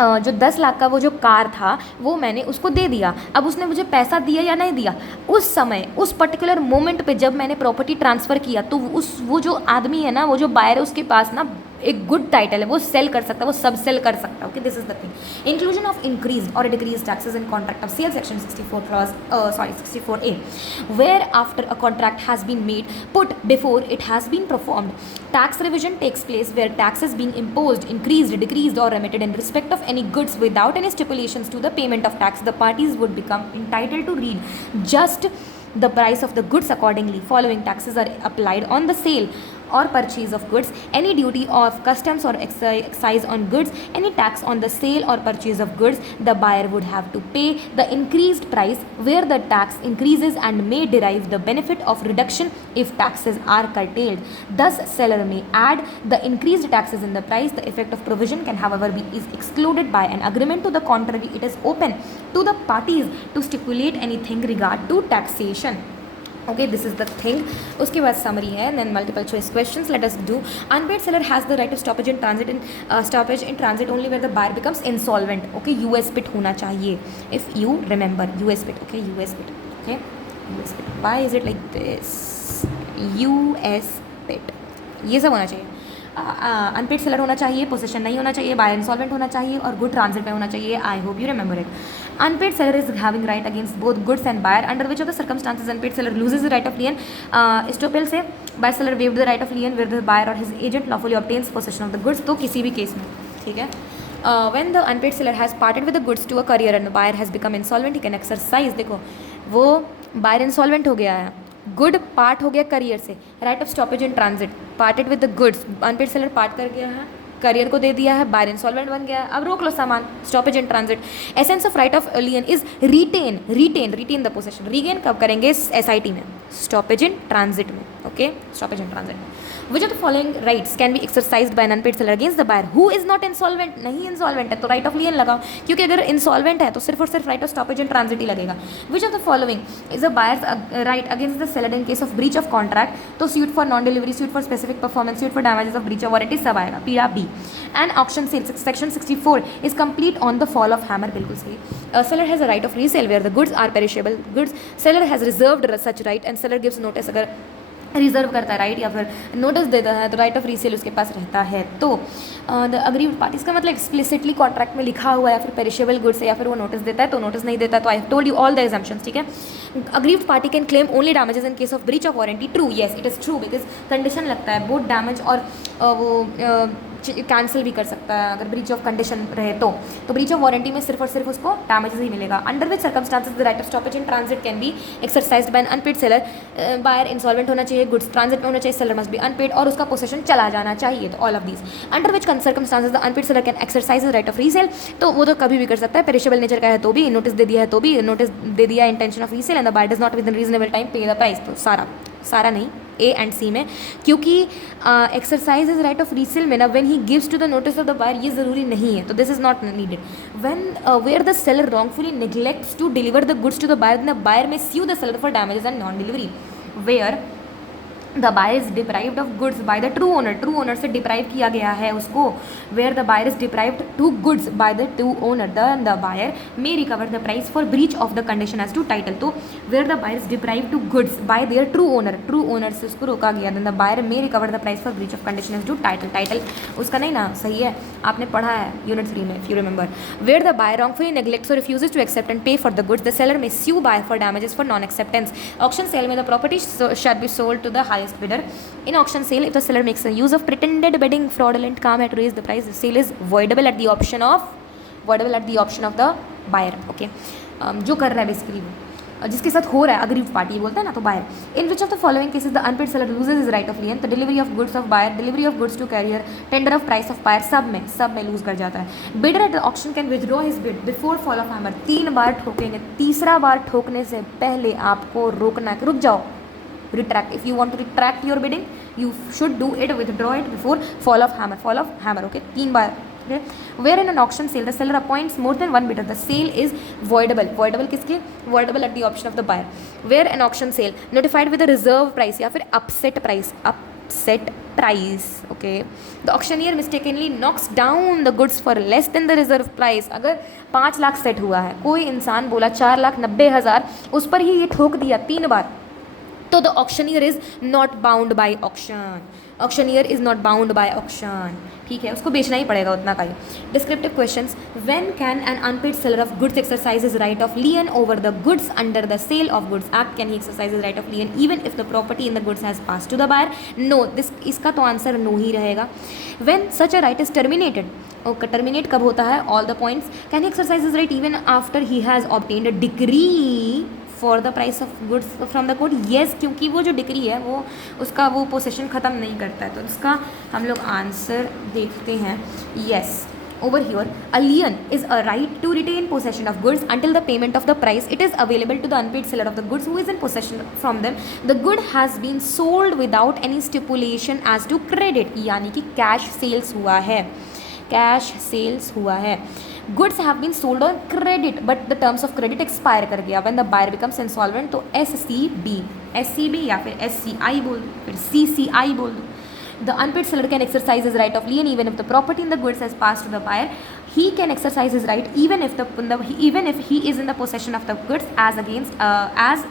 जो 10 लाख का वो जो कार था वो मैंने उसको दे दिया. अब उसने मुझे पैसा दिया या नहीं दिया, उस समय उस पर्टिकुलर मोमेंट पे जब मैंने प्रॉपर्टी ट्रांसफ़र किया तो वो जो आदमी है ना, वो जो बायर है, उसके पास ना एक गुड टाइटल है, वो सेल कर सकता है, वो सब सेल कर सकता है. Okay, this is the thing. Inclusion of increase और decrease taxes in contract of sale section 64A, where after a contract has been made but before it has been performed, tax revision takes place where taxes being imposed, increased, decreased or remitted in respect of any goods without any stipulations to the payment of tax, the parties would become entitled to read just the price of the goods accordingly. Following taxes are applied on the sale or purchase of goods, any duty of customs or excise on goods, any tax on the sale or purchase of goods, the buyer would have to pay the increased price where the tax increases and may derive the benefit of reduction if taxes are curtailed. Thus, seller may add the increased taxes in the price. The effect of provision can, however, is excluded by an agreement to the contrary. It is open to the parties to stipulate anything regard to taxation. Okay, this is the thing. उसके बाद summary है, then multiple choice questions. Let us do. Unpaid seller has the right of stoppage in transit only where the buyer becomes insolvent. Okay, US bit होना चाहिए. If you remember US bit. Okay, US bit. Okay, US bit. Why is it like this? US bit. ये सब होना चाहिए. Unpaid seller होना चाहिए, possession नहीं होना चाहिए, बायर इंसॉल्वेंट होना चाहिए और गुड ट्रांजिट में होना चाहिए. I hope you remember it. Unpaid seller is having right against both goods and buyer. Under which of the circumstances unpaid seller loses the right of lien? Estoppel से buyer seller waived the right of lien where the buyer or his agent lawfully obtains possession of the goods. तो किसी भी case में, ठीक है. When the unpaid seller has parted with the goods to a courier and the buyer has become insolvent, he can exercise. देखो वो buyer insolvent हो गया है, गुड पार्ट हो गया करियर से, right of stoppage in transit, parted with the goods, unpaid seller part कर गया है, करियर को दे दिया है, बायर इंसॉल्वेंट बन गया है, अब रोक लो सामान, stoppage in transit. Essence of right of lien is retain the possession. Regain कब करेंगे? एसआईटी में, स्टॉपेज इन ट्रांजिट में. ओके, स्टॉपेज इन ट्रांजिट में. Which of the following rights can be exercised by an unpaid seller against the buyer who is not insolvent? नहीं insolvent है तो right of लियन लगाओ, क्योंकि अगर इंसॉल्वेंट है तो सिर्फ और सिर्फ right of stoppage in transit ही लगेगा. Which of the following is a buyer's right against the seller in case of breach of contract? तो suit for non delivery, suit for specific performance, suit for damages of breach of warranty सब आएगा. पीड़ा B. And auction sale section 64 is complete on the fall of hammer. बिल्कुल सही. Seller has a right of resale where the goods are perishable goods. Seller has reserved such right and seller gives notice. अगर reserve करता है right या फिर notice देता है तो राइट ऑफ रीसेल उसके पास रहता है. तो द अग्रीव्ड पार्टीज का मतलब एक्सप्लिसिटली कॉन्ट्रैक्ट में लिखा हुआ है या फिर पेरिशेबल गुड्स है या फिर वो नोटिस देता है तो नोटिस नहीं देता तो I told you all the exemptions. ठीक है. Aggrieved party can claim only damages in case of breach of warranty. True, yes it is true because condition लगता है बोथ डैमेज और वो कैंसिल भी कर सकता है अगर ब्रीच ऑफ कंडीशन रहे तो ब्रीच ऑफ वारंटी में सिर्फ और सिर्फ उसको डैमेजेस ही मिलेगा. Under which circumstances the right of stoppage in transit can be exercised by an unpaid seller? Buyer insolvent होना चाहिए, गुड्स ट्रांजिट में होना चाहिए, सेलर मस्ट बी अनपेड और उसका पोसेशन चला जाना चाहिए. तो all of these. Under which circumstances the unpaid seller can exercise the right of resale? तो वो तो कभी भी कर सकता है, पेरिशेबल नेचर का है तो भी, नोटिस दे दिया है तो भी, नोटिस दे दिया intention of resale and the buyer does not within reasonable time pay the price. तो सारा नहीं, ए एंड सी में, क्योंकि exercise is right of resale में ना when he gives to the notice of the buyer ये ज़रूरी नहीं है तो this is not needed. When where the seller wrongfully neglects to deliver the goods to the buyer the buyer may sue the seller for damages and non delivery. Where the buyer is deprived of goods by the true owner, true owner से deprive किया गया है उसको. Where the buyer is deprived to goods by the true owner the buyer may recover the price for breach of the condition as to title. तो where the buyer is deprived to goods by their true owner से उसको रोका गया then the buyer may recover the price for breach of condition as to title. Title उसका नहीं ना, सही है, आपने पढ़ा है यूनिट 3 में if you remember. Where the buyer wrongfully neglects और refuses to accept and pay for the goods the seller may sue buyer for damages for non acceptance. Auction sale में the property shall be sold to the highest bidder. In auction sale, if the seller makes a use of pretended bidding, fraudulent calm to raise the price, the sale is voidable at the option of the buyer. Okay, जो कर रहा है basically वो जिसके साथ हो रहा है अग्रीव्ड पार्टी बोलते हैं ना, तो buyer. In which of the following cases the unpaid seller loses his right of lien? The delivery of goods of buyer, delivery of goods to carrier, tender of price of buyer, सब में lose कर जाता है. Bidder at the auction can withdraw his bid before fall of hammer. 3 बार ठोकेंगे, तीसरा बार ठोकने से पहले आपको रोकना है, रुक जाओ, retract. If you want to retract your bidding, you should do it, withdraw it before fall of hammer. Okay, 3 bar. Okay, where in an auction sale the seller appoints more than one bidder, the sale is voidable किसके? Voidable at the option of the buyer. Where an auction sale notified with a reserve price या फिर upset price. Okay, the auctioneer mistakenly knocks down the goods for less than the reserve price. अगर 5 lakh set हुआ है, कोई इंसान बोला 4,90,000, उस पर ही ये ठोक दिया 3 बार, तो the auctioneer is not bound by auction. ठीक है, उसको बेचना ही पड़ेगा उतना का ही. Descriptive questions. When can an unpaid seller of goods exercise is right of lien over the goods under the Sale of Goods Act? Can he exercise is right of lien even if the property in the goods has pass to the buyer? No, इसका तो answer no ही रहेगा. When such a right is terminated, okay, terminate कब होता है? All the points. Can he exercise is right even after he has obtained a degree for the price of goods from the court? Yes, क्योंकि वो जो degree है वो उसका वो पोसेशन ख़त्म नहीं करता है. तो इसका हम लोग आंसर देखते हैं. Yes, over here a lien is a right to retain possession of goods until the payment of the price. It is available to the unpaid seller of the goods who is in possession from them. The good has been sold without any stipulation as to credit, यानी कि cash sales हुआ है. Goods have been sold on credit but the terms of credit expire कर गया when the buyer becomes insolvent. तो SCB या फिर SCI बोल दो, फिर CCI बोल दो. The unpaid seller can exercise his right of lien even if the property in the goods has passed to the buyer. He can exercise his right even if he is in the possession of the goods as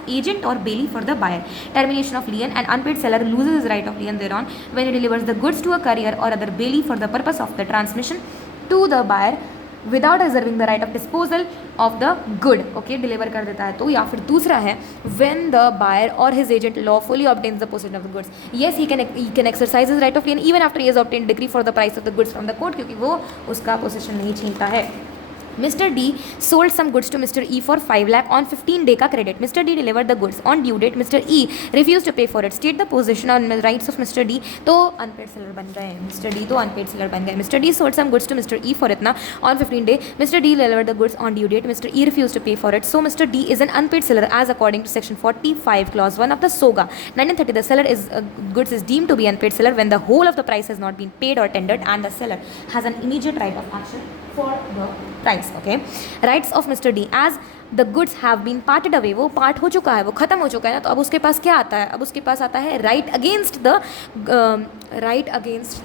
agent or bailey for the buyer. Termination of lien: an unpaid seller loses his right of lien thereon when he delivers the goods to a courier or other bailey for the purpose of the transmission to the buyer without reserving the right of disposal of the good. Okay, deliver कर देता है तो. या फिर दूसरा है when the buyer और his agent lawfully obtains the possession of the goods. Yes, he can exercise his right of lien even after he has obtained decree for the price of the goods from the court, क्योंकि वो उसका possession नहीं छीनता है. Mr. D sold some goods to Mr. E for 5 lakh on 15-day का credit. Mr. D delivered the goods on due date. Mr. E refused to pay for it. State the possession and rights of Mr. D. तो unpaid seller बन गए. Mr. D तो unpaid seller बन गए. Mr. D sold some goods to Mr. E for इतना on 15 day. Mr. D delivered the goods on due date. Mr. E refused to pay for it. So Mr. D is an unpaid seller as according to section 45 clause 1 of the SOGA. 1930 the seller goods is deemed to be unpaid seller when the whole of the price has not been paid or tendered and the seller has an immediate right of action for the price. Okay, rights of Mr. D as the goods have been parted away. वो part हो चुका है, वो ख़त्म हो चुका है ना, तो अब उसके पास क्या आता है? अब उसके पास आता है right against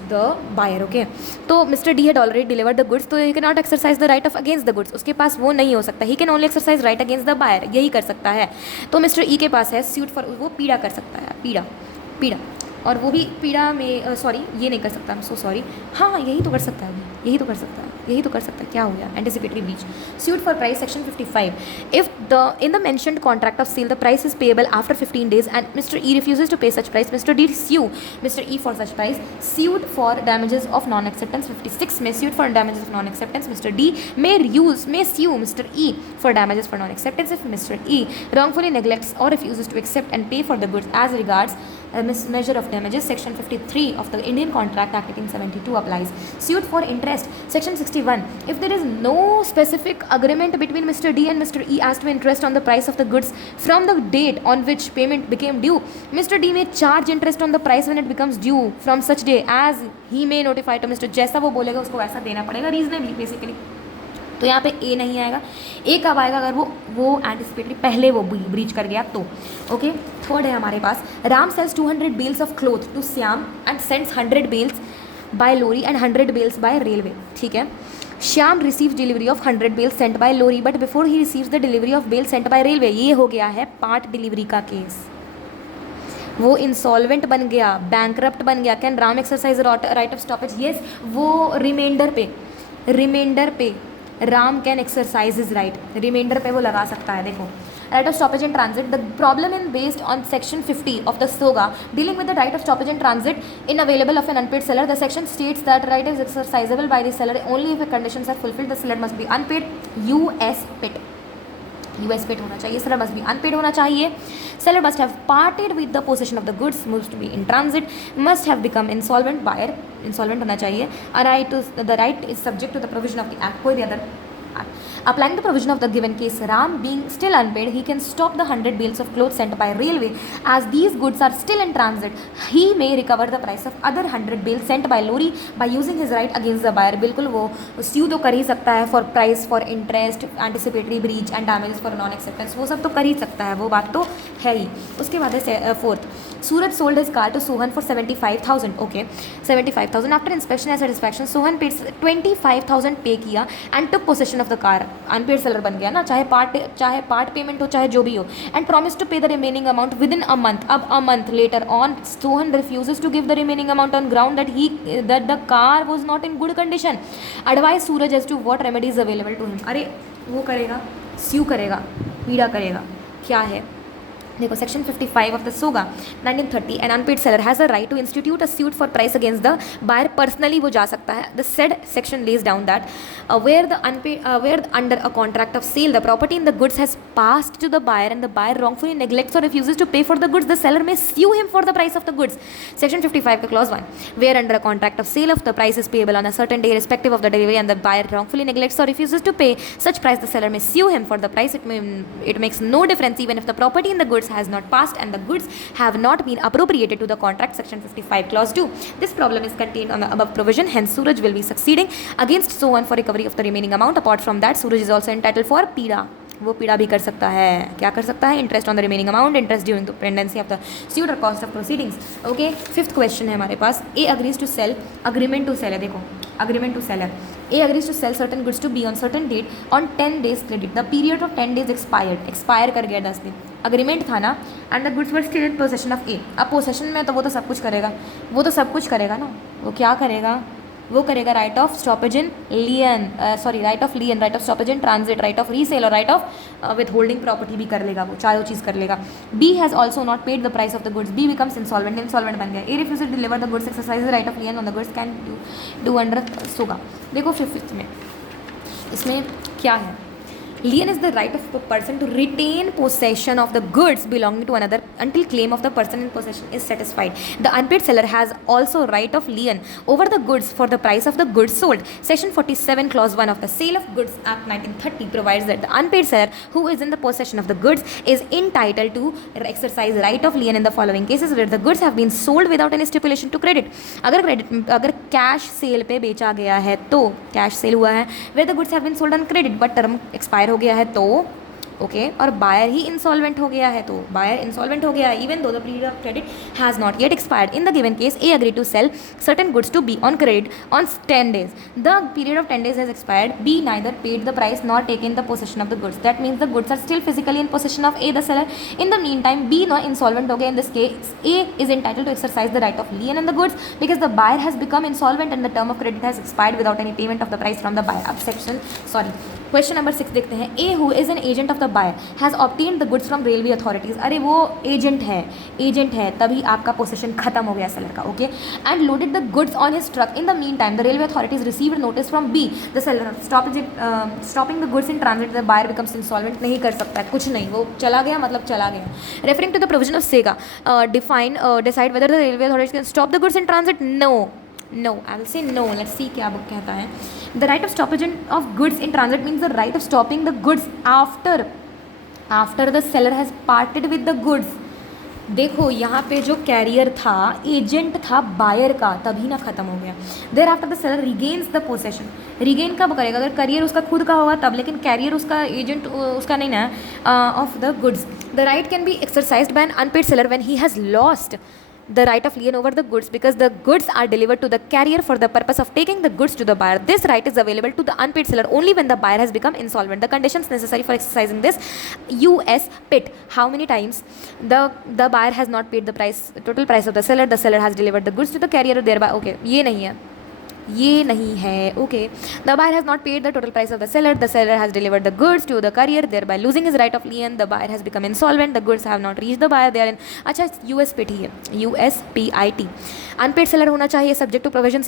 the buyer. Okay, तो Mr D had already delivered the goods, तो he can not exercise the right of against the goods. उसके पास वो नहीं हो सकता. He can only exercise right against the buyer, यही कर सकता है. तो मिस्टर ई के पास है सूट फॉर, वो पीड़ा कर सकता है. पीड़ा और वो भी पीड़ा में सॉरी ये नहीं कर सकता. सो सॉरी, हाँ यही तो कर सकता है, यही तो कर सकता है. क्या हो गया? Anticipatory breach. Suit for price section 55. If the in the mentioned contract of sale the price is payable after 15 days and Mr E refuses to pay such price, Mr D sue Mr E for such price. Suit for damages of non acceptance 56 में suit for damages of non acceptance Mr D may sue Mr E for damages for non acceptance if Mr E wrongfully neglects or refuses to accept and pay for the goods as regards measure of damages. Section 53 of the Indian Contract Act 1872 applies. Suit for interest section 61. If there is no specific agreement between Mr. D and Mr. E as to interest on the price of the goods from the date on which payment became due, Mr. D may charge interest on the price when it becomes due from such day as he may notify to Mr. जैसा वो बोलेगा उसको वैसा देना पड़ेगा reasonably basically. तो यहाँ पे ए नहीं आएगा. ए कब आएगा? अगर वो एंटिसिपेटरी पहले वो ब्रीच कर गया तो. ओके, थर्ड है हमारे पास. Ram sells 200 bales of cloth to Shyam and sends 100 bales by lorry and 100 bales by railway. ठीक है. Shyam receives delivery of 100 bales sent by lorry but before he receives the delivery of bale sent by railway. ये हो गया है part delivery का case. वो insolvent बन गया, बैंकरप्ट बन गया. Can Ram exercise right of stoppage? Yes, वो रिमाइंडर पे Ram can exercise is right. Reminder पे वो लगा सकता है. देखो, right of stoppage and transit. The problem is based on section 50 of the SOGA dealing with the right of stoppage and transit in available of an unpaid seller. The section states that right is exercisable by the seller only if the conditions are fulfilled. The seller must be unpaid. US PIT होना चाहिए. seller must be unpaid होना चाहिए. Seller must have parted with the possession of the goods, must be in transit, must have become insolvent. Buyer insolvent होना चाहिए. The right is subject to the provision of the act. कोई भी other applying the provision of the given case, Ram being still unpaid, he can stop the 100 bales of clothes sent by railway. As these goods are still in transit, he may recover the price of other 100 bales sent by lorry by using his right against the buyer. बिल्कुल वो sue तो कर ही सकता है for price, for interest, anticipatory breach and damages for non acceptance. वो सब तो कर ही सकता है, वो बात तो है ही. उसके बाद है fourth. Suraj sold his car to Sohan for 75,000. Okay, 75,000. After inspection and satisfaction, Sohan paid 25,000 पे किया and took possession of the car. Unpaid seller बन गया ना, चाहे पार्ट पेमेंट हो चाहे जो भी हो. And promised to pay the remaining amount within a month. अब a month later on, Sohan refuses to give the remaining amount on ground that the car was not in good condition. Advise Suraj as to what remedies available to him. अरे वो करेगा, sue करेगा, पीड़ा करेगा. क्या है? देखो, section 55 of the SOGA 1930. An unpaid seller has a right to institute a suit for price against the buyer. Personally वो जा सकता है. The said section lays down that where under a contract of sale the property in the goods has passed to the buyer and the buyer wrongfully neglects or refuses to pay for the goods, the seller may sue him for the price of the goods. Section 55 का clause 1. Where under a contract of sale of the price is payable on a certain day respective of the delivery and the buyer wrongfully neglects or refuses to pay such price, the seller may sue him for the price. It makes no difference even if the property in the goods has not passed and the goods have not been appropriated to the contract. Section 55 clause 2. This problem is contained on the above provision, hence Suraj will be succeeding against Sohan for recovery of the remaining amount. Apart from that, Suraj is also entitled for PIDA. वो पीड़ा भी कर सकता है। क्या कर सकता है? Interest on the remaining amount, interest during the pendency of the suit और cost of proceedings. Okay, fifth question है हमारे पास, A agrees to sell, agreement to sell है, देखो अग्रीमेंट टू सेल है। A agrees to sell certain goods to be on certain date on 10 days credit, the period of 10 days expired, expire कर गया 10 दिन, agreement था ना, and the goods were still in possession of A. अब possession में तो वो तो सब कुछ करेगा, वो तो सब कुछ करेगा ना, वो क्या करेगा? वो करेगा right of stoppage in lien, sorry right of lien, right of stoppage in transit, right of resale और right of withholding property भी कर लेगा वो, चारों चीज़ कर लेगा। B has also not paid the price of the goods, B becomes insolvent, insolvent बन गया। A refuse to deliver the goods exercise right of lien on the goods can do under SOGA. देखो fifth में इसमें क्या है? Lien is the right of a person to retain possession of the goods belonging to another until claim of the person in possession is satisfied. The unpaid seller has also right of lien over the goods for the price of the goods sold. Section 47 clause 1 of the Sale of Goods Act 1930 provides that the unpaid seller who is in the possession of the goods is entitled to exercise right of lien in the following cases where the goods have been sold without any stipulation to credit. अगर cash cell पे बेचा गया है तो cash cell हुआ है, where the goods have been sold on credit but term expire हो गया है तो ओके, और बायर ही इंसॉल्वेंट हो गया है तो बायर इंसॉल्वेंट हो गया है even though the period of credit has not yet expired. In the given case A agree to sell certain goods to be on credit on 10 days, the period of 10 days has expired, B neither paid the price not taken the possession of the goods, that means the goods are still physically in possession of A the seller. In the meantime B not insolvent हो गया, इन this case A is entitled to exercise the right of lien in the goods because the buyer has become insolvent and the term of credit has expired without any payment of the price from the buyer. अब section question number 6 देखते हैं। A who is an agent of the buyer has obtained the goods from railway authorities, अरे वो agent है तभी आपका possession खत्म हो गया सेलर का, okay, and loaded the goods on his truck. In the meantime the railway authorities received notice from B the seller stopping the goods in transit, the buyer becomes insolvent, नहीं कर सकता है कुछ नहीं, वो चला गया मतलब चला गया। Referring to the provision of SOGA decide whether the railway authorities can stop the goods in transit, no, I will say no. Let's see क्या बुक कहता है। The right of stoppage of goods in transit means the right of stopping the goods after the seller has parted with the goods। देखो यहाँ पे जो career था, agent था buyer का, तभी ना ख़त्म हो गया। Thereafter the seller regains the possession, regain कब करेगा? अगर करियर उसका खुद का होगा तब, लेकिन कैरियर उसका एजेंट उसका नहीं ना of the goods. The right can be exercised by an unpaid seller when he has lost the right of lien over the goods because the goods are delivered to the carrier for the purpose of taking the goods to the buyer. This right is available to the unpaid seller only when the buyer has become insolvent. The conditions necessary for exercising this US PIT, how many times the buyer has not paid the total price of the seller has delivered the goods to the carrier thereby, okay, ये नहीं है, okay. The buyer has not paid the total price of the seller has delivered the goods to the carrier thereby losing his right of lien, the buyer has become insolvent, the goods have not reach the buyer, they are in, अच्छा USPIT ही है, USPIT। Unpaid seller होना चाहिए subject to provisions,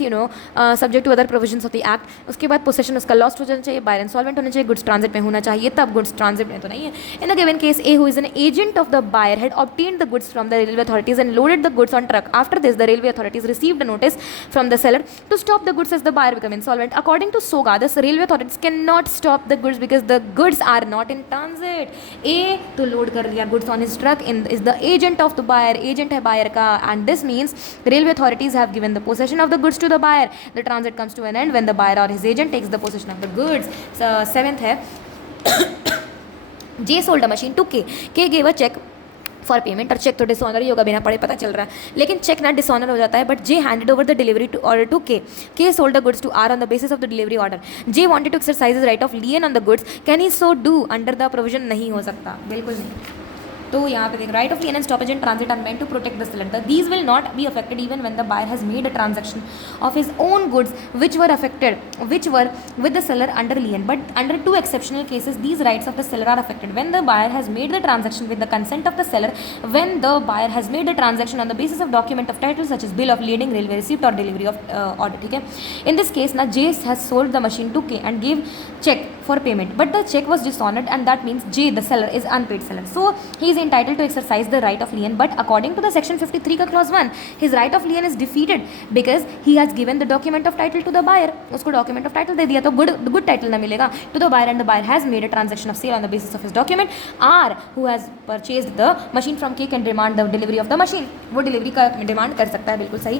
subject to other provisions of the act. उसके बाद possession उसका lost हो जाना चाहिए, बायर इंसॉल्वेंट होना चाहिए, गुड्स ट्रांजिट में होना चाहिए, तब गुड्स ट्रांजिट में तो नहीं है। In the given case A who is an agent of the buyer had obtained the goods from the railway authorities and loaded the goods on truck. After this the railway authorities received a notice from the seller to stop the goods as the buyer become insolvent. According to SOGA, the railway authorities cannot stop the goods because the goods are not in transit. A तो load कर लिया goods on his truck is the agent of the buyer, agent है buyer का, and this means railway authorities have given the possession of the goods to the buyer. The transit comes to an end when the buyer or his agent takes the possession of the goods. So seventh है J sold a machine to K gave a check for payment, और check तो dishonour ही होगा, बिना पढ़े पता चल रहा है, लेकिन चेक ना डिसऑनर हो जाता है, but J handed over the delivery to order to K sold the goods to R on the basis of the delivery order. J wanted to exercise right of lien on the goods, can he so do under the provision? नहीं हो सकता, बिल्कुल नहीं। तो यहाँ पे देख right of lien and stoppage in transit are meant to protect the seller, these will not be affected even when the buyer has made a transaction of his own goods which were with the seller under lien, but under two exceptional cases these rights of the seller are affected when the buyer has made the transaction with the consent of the seller, when the buyer has made the transaction on the basis of document of title such as bill of lading, railway receipt or delivery of order, ठीक है। in this case now J has sold the machine to K and gave check for payment, but the check was dishonored and that means J the seller is unpaid seller, so he is entitled to exercise the right of lien, but according to the section 53 का clause 1 his right of lien is defeated because he has given the document of title to the buyer, उसको document of title दे दिया तो good title ना मिलेगा to the buyer, and the buyer has made a transaction of sale on the basis of his document। R who has purchased the machine from K can demand the delivery of the machine, वो delivery का demand कर सकता है, बिल्कुल सही।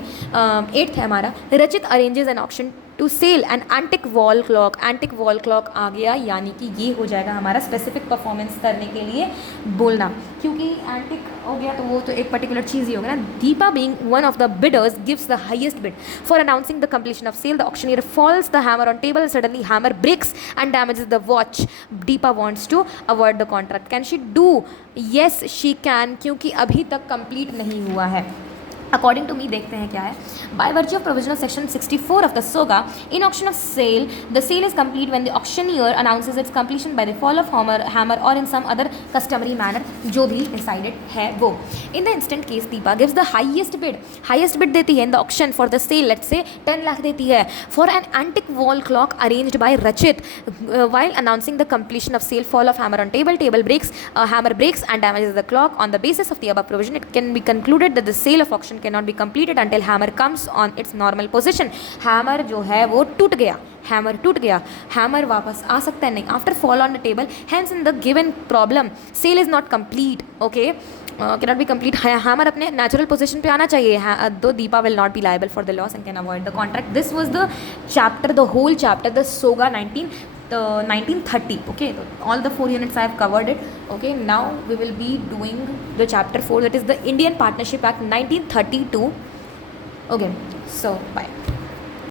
8th है हमारा रचित arranges an auction to sell an antique wall clock. Antique wall clock आ गया, यानी कि ये हो जाएगा हमारा स्पेसिफिक परफॉर्मेंस करने के लिए बोलना, क्योंकि एंटिक हो गया तो वो तो एक पर्टिकुलर चीज़ ही होगा ना. Deepa being one of the bidders gives the highest bid for announcing the completion of sale. The auctioneer falls the hammer on table. Suddenly hammer breaks and damages the watch. Deepa wants to avoid the contract. Can she do? Yes she can, क्योंकि अभी तक complete नहीं हुआ है. According to me देखते हैं क्या है. By virtue of provision of section 64 of the SOGA, in auction of sale the sale is complete when the auctioneer announces its completion by the fall of hammer और in some other customary manner, जो भी decided है वो. In the instant case Deepa gives the highest bid देती है in the auction for the sale. Let's say 10 lakh देती है for an antique wall clock arranged bye रचित. while announcing the completion of sale, fall of hammer on table breaks, hammer breaks and damages the clock. On the basis of the above provision, it can be concluded that the sale of auction cannot be completed until hammer comes on its normal position. hammer जो है वो टूट गया, hammer वापस आ सकता है नहीं after fall on the table. Hence in the given problem sale is not complete. Okay, cannot be complete. hammer अपने natural position पे आना चाहिए, though Deepa will not be liable for the loss and can avoid the contract. This was the chapter, the whole chapter, the SOGA 1930. Okay, so all the 4 units I have covered it. Okay, now we will be doing the chapter 4, that is the Indian Partnership Act 1932. Okay, so bye.